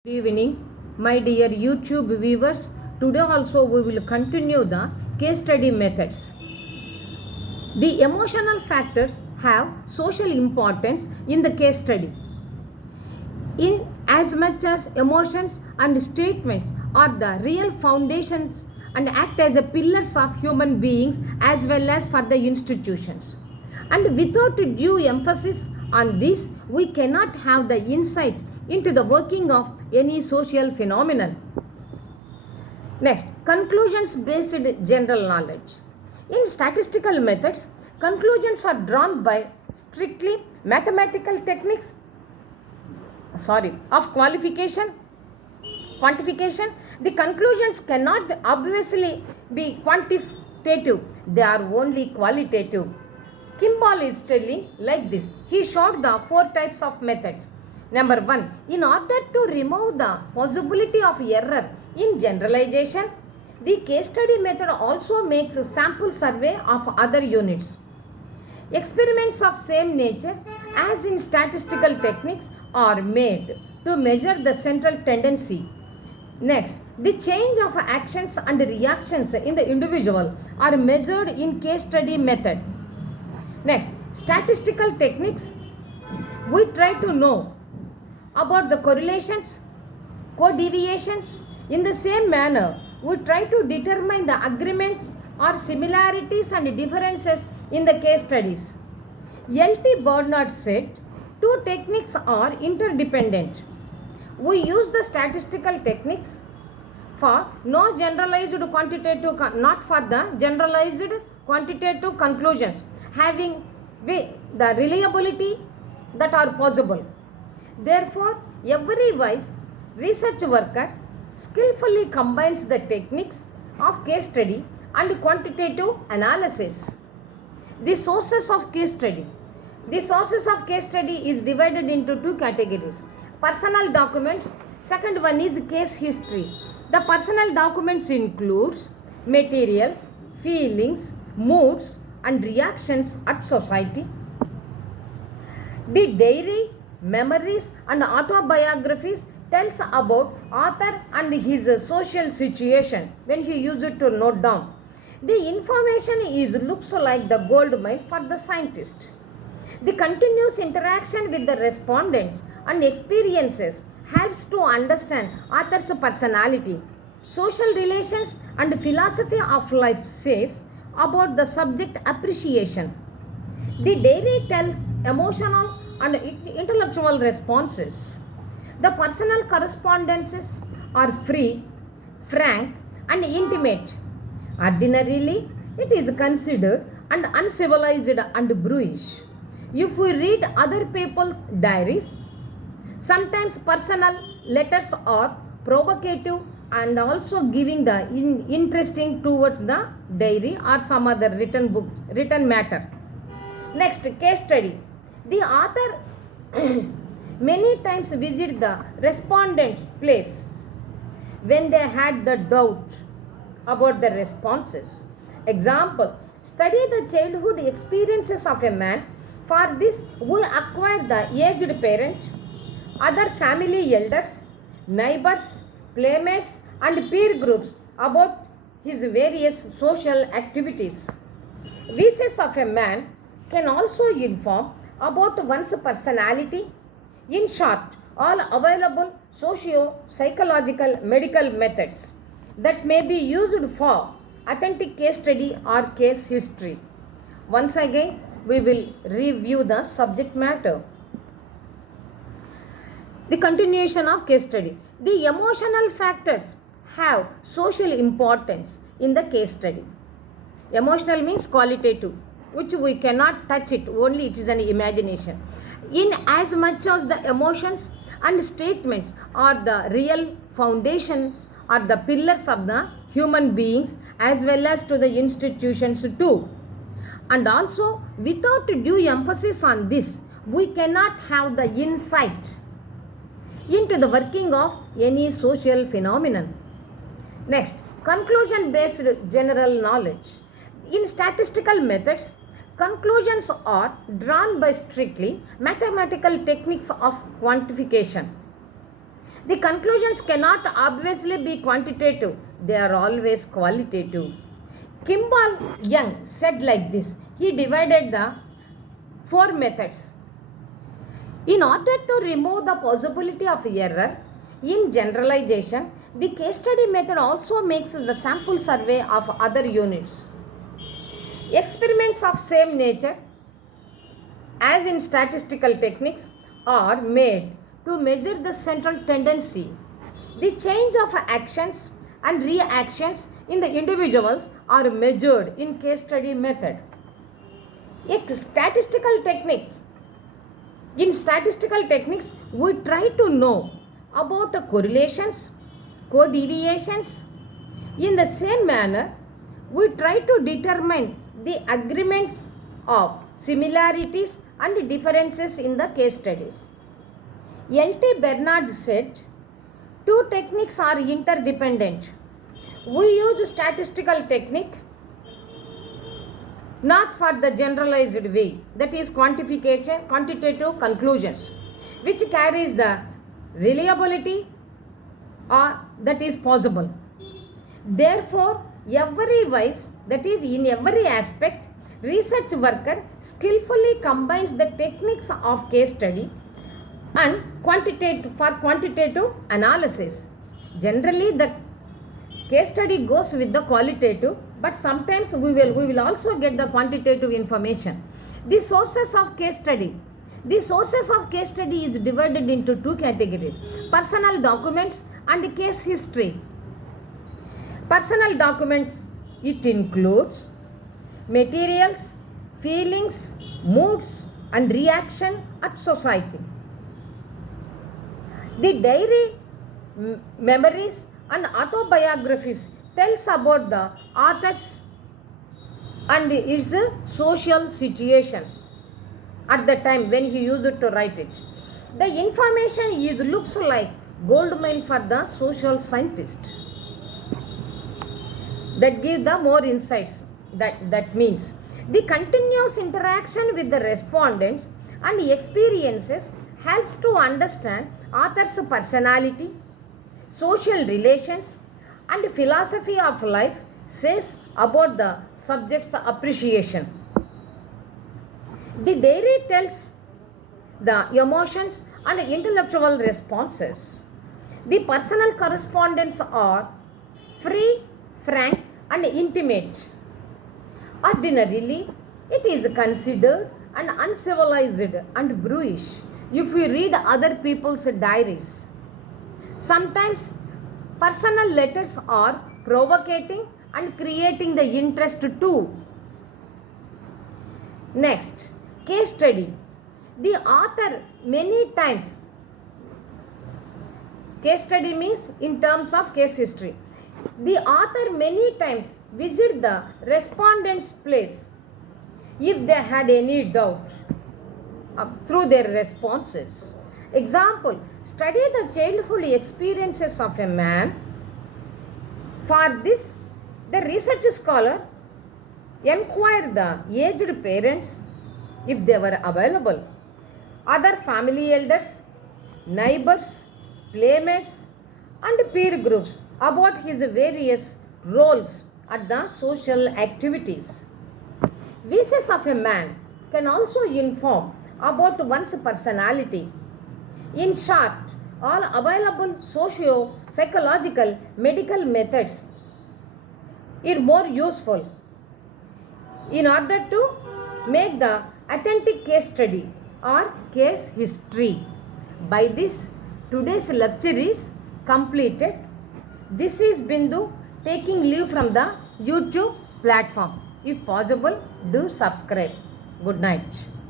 Good evening, my dear YouTube viewers. Today also we will continue the case study methods. The emotional factors have social importance in the case study. In as much as emotions and statements are the real foundations and act as a pillars of human beings as well as for the institutions. And without due emphasis on this, we cannot have the insight into the working of any social phenomenon. Next, conclusions based general knowledge. In statistical methods, conclusions are drawn by strictly mathematical techniques of quantification. The conclusions cannot obviously be quantitative, they are only qualitative. Kimball is telling like this. He showed the four types of methods. Number one, in order to remove the possibility of error in generalization, the case study method also makes a sample survey of other units. Experiments of same nature as in statistical techniques are made to measure the central tendency. Next, the change of actions and reactions in the individual are measured in case study method. Next, statistical techniques. We try to know about the correlations, co-deviations. In the same manner, we try to determine the agreements or similarities and differences in the case studies. L.T. Bernard said, two techniques are interdependent. We use the statistical techniques for no generalized quantitative, not for the generalized quantitative conclusions, having the reliability that are possible. Therefore, every wise research worker skillfully combines the techniques of case study and quantitative analysis. The sources of case study. The sources of case study is divided into two categories. Personal documents, second one is case history. The personal documents includes materials, feelings, moods and reactions at society. The diary, memories and autobiographies tells about author and his social situation when he used it to note down. The information looks like the gold mine for the scientist. The continuous interaction with the respondents and experiences helps to understand author's personality. Social relations and philosophy of life says about the subject appreciation. The diary tells emotional and intellectual responses. The personal correspondences are free, frank and intimate. Ordinarily, it is considered and uncivilized and brutish. If we read other people's diaries, sometimes personal letters are provocative and also giving the interesting towards the diary or some other written matter. Next, case study. The author many times visit the respondent's place when they had the doubt about the responses. Example, study the childhood experiences of a man. For this, we acquire the aged parent, other family elders, neighbors, playmates and peer groups about his various social activities. Wishes of a man can also inform about one's personality. In short, all available socio-psychological medical methods that may be used for authentic case study or case history. Once again, we will review the subject matter. The continuation of case study. The emotional factors have social importance in the case study. Emotional means qualitative, which we cannot touch it, only it is an imagination. In as much as the emotions and statements are the real foundations or the pillars of the human beings as well as to the institutions too. And also, without due emphasis on this, we cannot have the insight into the working of any social phenomenon. Next, conclusion based general knowledge. In statistical methods, conclusions are drawn by strictly mathematical techniques of quantification. The conclusions cannot obviously be quantitative, they are always qualitative. Kimball Young said like this, he divided the four methods. In order to remove the possibility of error in generalization, the case study method also makes the sample survey of other units. Experiments of same nature, as in statistical techniques, are made to measure the central tendency. The change of actions and reactions in the individuals are measured in case study method. In statistical techniques, we try to know about the correlations, co-deviations. In the same manner, we try to determine the agreements of similarities and differences in the case studies. L.T. Bernard said, two techniques are interdependent. We use statistical technique not for the generalized way, that is quantitative conclusions, which carries the reliability or that is possible. Therefore, every wise, that is in every aspect, research worker skillfully combines the techniques of case study and quantitative analysis. Generally, the case study goes with the qualitative, but sometimes we will also get the quantitative information. The sources of case study. The sources of case study is divided into two categories: personal documents and case history. Personal documents, it includes materials, feelings, moods and reaction at society. The diary, memories and autobiographies tells about the authors and its social situations at the time when he used to write it. The information looks like gold mine for the social scientist. That gives the more insights. That means the continuous interaction with the respondents and experiences helps to understand author's personality, social relations and philosophy of life, says about the subject's appreciation. The diary tells the emotions and intellectual responses. The personal correspondence are free, frank and intimate. Ordinarily, it is considered an uncivilized and brutish if we read other people's diaries. Sometimes personal letters are provocating and creating the interest too. Next, case study. The author many times, case study means in terms of case history. The author many times visit the respondent's place if they had any doubt through their responses. Example, study the childhood experiences of a man. For this, the research scholar inquired the aged parents if they were available, other family elders, neighbors, playmates and peer groups about his various roles at the social activities. Wishes of a man can also inform about one's personality. In short, all available socio-psychological medical methods are more useful in order to make the authentic case study or case history. By this, today's lecture is completed. This is Bindu taking leave from the YouTube platform. If possible, do subscribe. Good night.